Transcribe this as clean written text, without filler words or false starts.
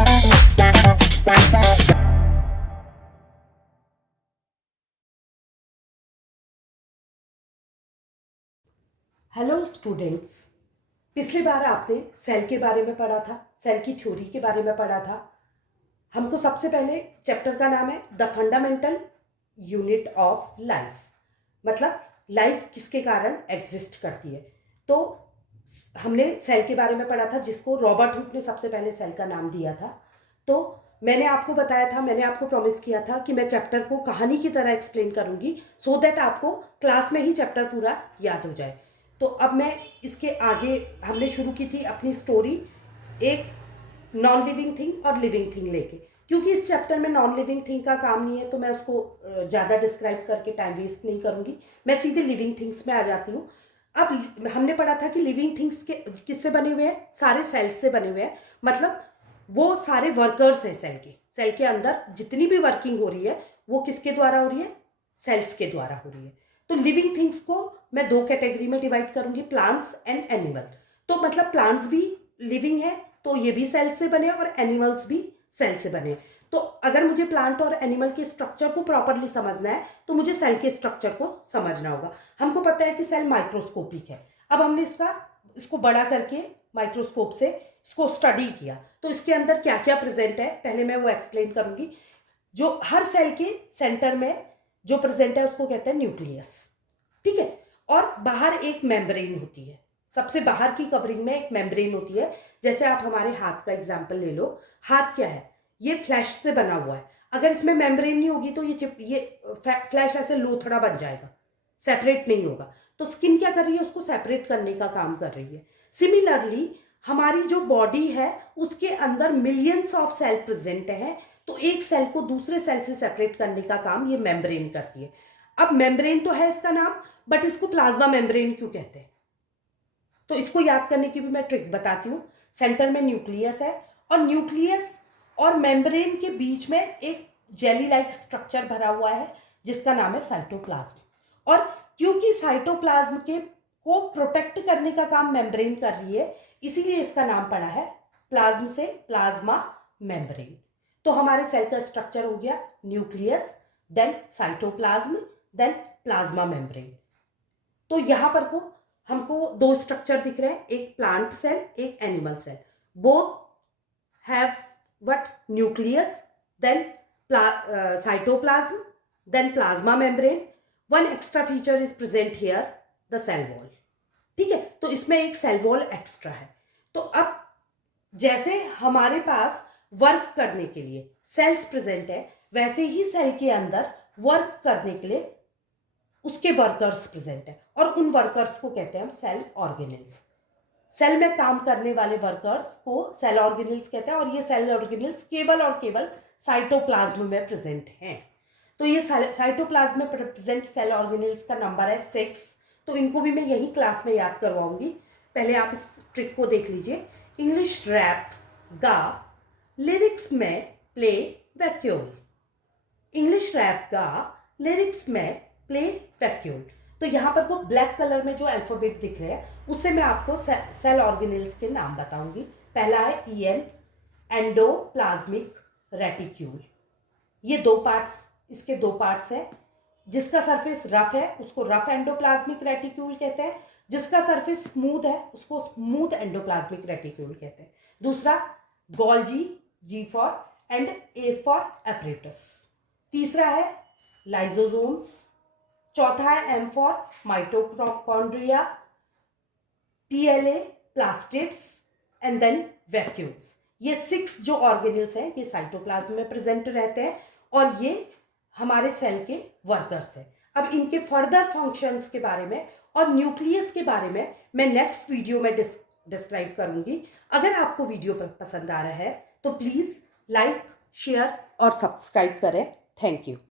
Hello students, पिछली बार आपने cell के बारे में पढ़ा था, सेल की थ्योरी के बारे में पढ़ा था। हमको सबसे पहले चैप्टर का नाम है the fundamental unit of life, मतलब लाइफ किसके कारण एग्जिस्ट करती है। तो हमने सेल के बारे में पढ़ा था, जिसको रॉबर्ट हुक ने सबसे पहले सेल का नाम दिया था। तो मैंने आपको बताया था, मैंने आपको प्रॉमिस किया था कि मैं चैप्टर को कहानी की तरह एक्सप्लेन करूंगी, सो दैट आपको क्लास में ही चैप्टर पूरा याद हो जाए। तो अब मैं इसके आगे, हमने शुरू की थी अपनी स्टोरी एक नॉन लिविंग थिंग और लिविंग थिंग लेके। क्योंकि इस चैप्टर में नॉन लिविंग थिंग का काम नहीं है, तो मैं उसको ज़्यादा डिस्क्राइब करके टाइम वेस्ट नहीं करूँगी, मैं सीधे लिविंग थिंग्स में आ जाती हूँ। अब हमने पढ़ा था कि लिविंग थिंग्स के किससे बने हुए हैं, सारे सेल्स से बने हुए हैं। मतलब वो सारे वर्कर्स हैं सेल के अंदर जितनी भी वर्किंग हो रही है वो किसके द्वारा हो रही है, सेल्स के द्वारा हो रही है। तो लिविंग थिंग्स को मैं दो कैटेगरी में डिवाइड करूंगी, प्लांट्स एंड एनिमल। तो मतलब प्लांट्स भी लिविंग है, तो ये भी सेल से बने, और एनिमल्स भी सेल से बने। तो अगर मुझे प्लांट और एनिमल के स्ट्रक्चर को प्रॉपरली समझना है तो मुझे सेल के स्ट्रक्चर को समझना होगा। हमको पता है कि सेल माइक्रोस्कोपिक है। अब हमने इसको बड़ा करके माइक्रोस्कोप से इसको स्टडी किया, तो इसके अंदर क्या क्या प्रेजेंट है पहले मैं वो एक्सप्लेन करूंगी। जो हर सेल के सेंटर में जो प्रेजेंट है उसको कहते हैं न्यूक्लियस, ठीक है। और बाहर एक मेम्ब्रेन होती है, सबसे बाहर की कवरिंग में एक मेम्ब्रेन होती है। जैसे आप हमारे हाथ का एग्जाम्पल ले लो, हाथ क्या है, ये फ्लैश से बना हुआ है। अगर इसमें मेम्ब्रेन नहीं होगी तो ये फ्लैश ऐसे लोथड़ा बन जाएगा, सेपरेट नहीं होगा। तो स्किन क्या कर रही है, उसको सेपरेट करने का काम कर रही है। सिमिलरली हमारी जो बॉडी है उसके अंदर मिलियंस ऑफ सेल प्रेजेंट हैं, तो एक सेल को दूसरे सेल से सेपरेट करने का काम ये मेम्ब्रेन करती है। अब मेम्ब्रेन तो है इसका नाम, बट इसको प्लाज्मा मेम्ब्रेन क्यों कहते हैं, तो इसको याद करने की भी मैं ट्रिक बताती हूँ। सेंटर में न्यूक्लियस है, और न्यूक्लियस और मेम्ब्रेन के बीच में एक जेली लाइक स्ट्रक्चर भरा हुआ है जिसका नाम है साइटोप्लाज्म। और क्योंकि साइटोप्लाज्म के को प्रोटेक्ट करने का काम मेम्ब्रेन कर रही है, इसीलिए इसका नाम पड़ा है प्लाज्म से प्लाज्मा मेम्ब्रेन। तो हमारे सेल का स्ट्रक्चर हो गया nucleus, then cytoplasm, then plasma membrane. तो यहां पर को हमको दो स्ट्रक्चर दिख रहे हैं, एक प्लांट सेल, एक animal cell. Both have what, nucleus, then cytoplasm, then plasma membrane. One extra feature is present here, the cell wall. ठीक है, तो इसमें एक सेल वॉल एक्स्ट्रा है। तो अब जैसे हमारे पास वर्क करने के लिए सेल्स प्रेजेंट है, वैसे ही सेल के अंदर वर्क करने के लिए उसके वर्कर्स प्रेजेंट है, और उन वर्कर्स को कहते हैं हम सेल ऑर्गेनेल्स। सेल में काम करने वाले वर्कर्स को सेल ऑर्गेनेल्स कहते हैं, और ये सेल ऑर्गेनेल्स केवल और केवल साइटोप्लाज्म में प्रेजेंट हैं। तो ये साइटोप्लाज्म में प्रेजेंट सेल ऑर्गेनेल्स का नंबर है 6। तो इनको भी मैं यही क्लास में याद करवाऊंगी। पहले आप इस ट्रिक को देख लीजिए। इंग्लिश रैप गा, लिरिक्स में प्ले वैक्यूल। इंग्लिश रैप गा, लिरिक्स में प्ले वैक्यूल। तो यहाँ पर को ब्लैक कलर में जो अल्फाबेट दिख रहे हैं उससे मैं आपको सेल ऑर्गेनेल्स के नाम बताऊंगी। पहला है EN, एंडोप्लाज्मिक रेटिक्यूल। ये दो पार्ट्स, इसके दो पार्ट्स हैं। जिसका सरफेस रफ है उसको रफ एंडोप्लाज्मिक रेटिक्यूल कहते हैं, जिसका सरफेस स्मूथ है उसको स्मूथ एंडोप्लाज्मिक रेटिक्यूल कहते हैं। दूसरा Golgi, G for, and A for apparatus. तीसरा है लाइजोसोम्स। चौथा है M for mitochondria, PLA plastids, and then vacuoles. ये 6 जो ऑर्गेनल्स हैं ये साइटोप्लाज्म में प्रेजेंट रहते हैं, और ये हमारे सेल के वर्कर्स हैं। अब इनके फर्दर फंक्शंस के बारे में और न्यूक्लियस के बारे में मैं नेक्स्ट वीडियो में डिस्क्राइब करूंगी। अगर आपको वीडियो पसंद आ रहा है तो प्लीज़ लाइक, शेयर और सब्सक्राइब करें। Thank you.